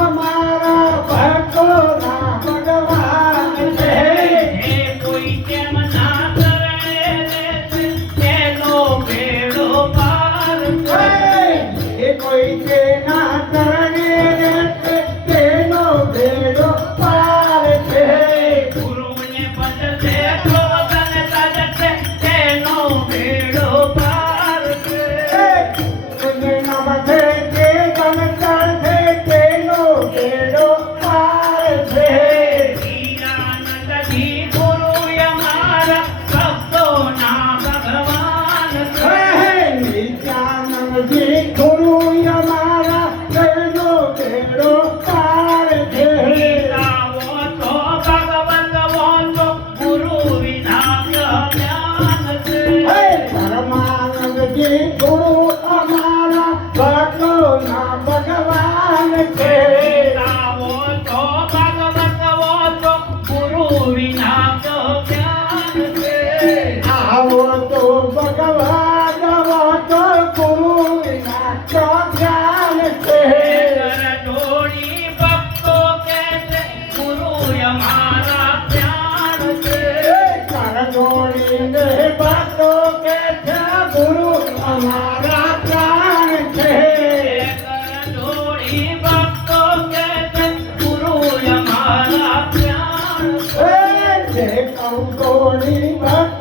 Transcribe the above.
અમારા ભક્તોના ભગવાન છે. એ કોઈ કેમ ના કરે તેનો બેડો પાર છે. એ કોઈ કે ના કરણે રહેશે તેનો બેડો પાર છે. ગુરુને બદલે ક્રોધન તજશે તેનો બેડો પાર છે. કોઈને ન બધે જે ગમતા છે તેનો બેડો પાર છે. હીરાનંદજી ગુરુ અમારા ભક્તોના ભગવાન છે. નિત્યાનંદજી ગુરુ અમારા તેનો બેડો પાર છે. આવો તો ભગવંત બોલો ગુરુ વિના જ્ઞાન છે. પરમાનંદજી ગુરુ અમારા ભક્તોના ભગવાન છે. આવો તો ભગવંત બોલો ગુરુ વિના જ્ઞાન છે. આવો તો ભગવાન આવો તો ગુરુ વિના તો જ્ઞાન છે. જોડી ભક્તો કે છે ગુરુ અમારા પ્યાર છે. કરજોડીને ભક્તો કે છે ગુરુ અમારા પ્રાણ છે. જોડી ભક્તો કે છે ગુરુ અમારા પ્યાર છે. જે કંકોડી ભક્ત